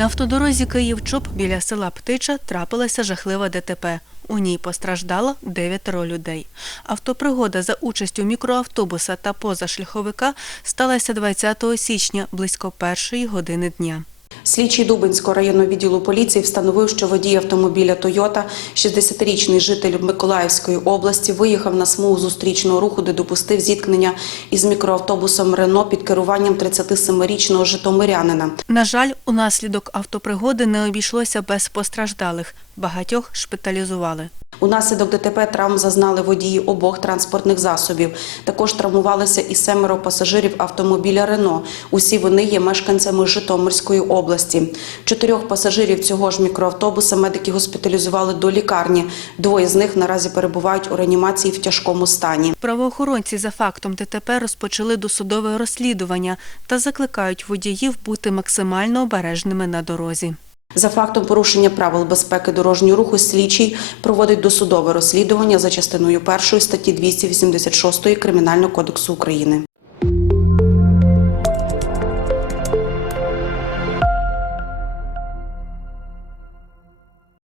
На автодорозі Київ-Чоп біля села Птича трапилася жахлива ДТП. У ній постраждало дев'ятеро людей. Автопригода за участю мікроавтобуса та позашляховика сталася 20 січня близько першої години дня. Слідчий Дубинського районного відділу поліції встановив, що водій автомобіля Тойота, 60-річний житель Миколаївської області, виїхав на смугу зустрічного руху, де допустив зіткнення із мікроавтобусом Рено під керуванням 37-річного житомирянина. На жаль, унаслідок автопригоди не обійшлося без постраждалих. Багатьох шпиталізували. Унаслідок ДТП травм зазнали водії обох транспортних засобів. Також травмувалися і семеро пасажирів автомобіля Рено. Усі вони є мешканцями Житомирської області. Чотирьох пасажирів цього ж мікроавтобуса медики госпіталізували до лікарні. Двоє з них наразі перебувають у реанімації в тяжкому стані. Правоохоронці за фактом ДТП розпочали досудове розслідування та закликають водіїв бути максимально обережними на дорозі. За фактом порушення правил безпеки дорожнього руху слідчий проводить досудове розслідування за частиною першої статті 286 Кримінального кодексу України.